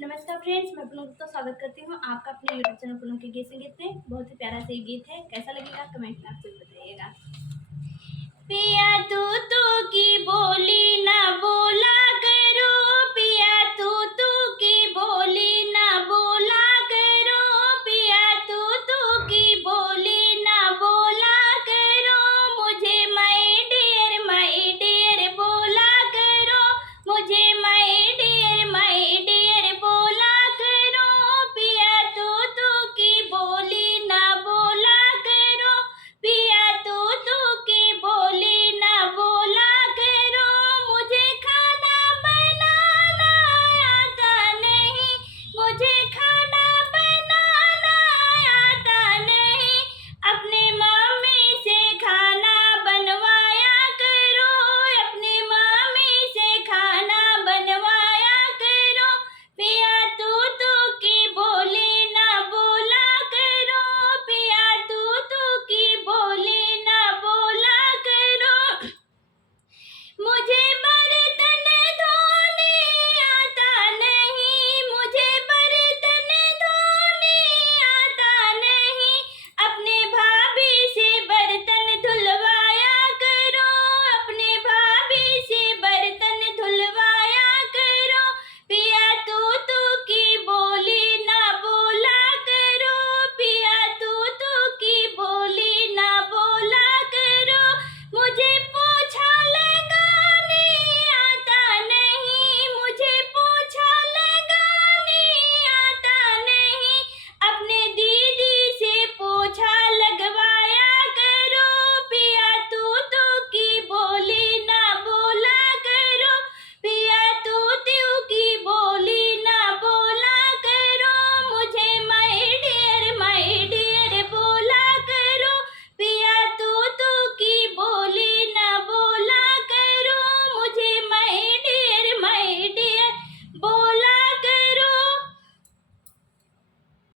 नमस्कार फ्रेंड्स, मैं पूनम गुप्ता स्वागत करती हूँ आपका अपने यूट्यूब चैनल पूनम के गीत संगीत में। बहुत ही प्यारा से गीत है, कैसा लगेगा कमेंट में आप जरूर बताइएगा। पिया तू की बोली ना बोला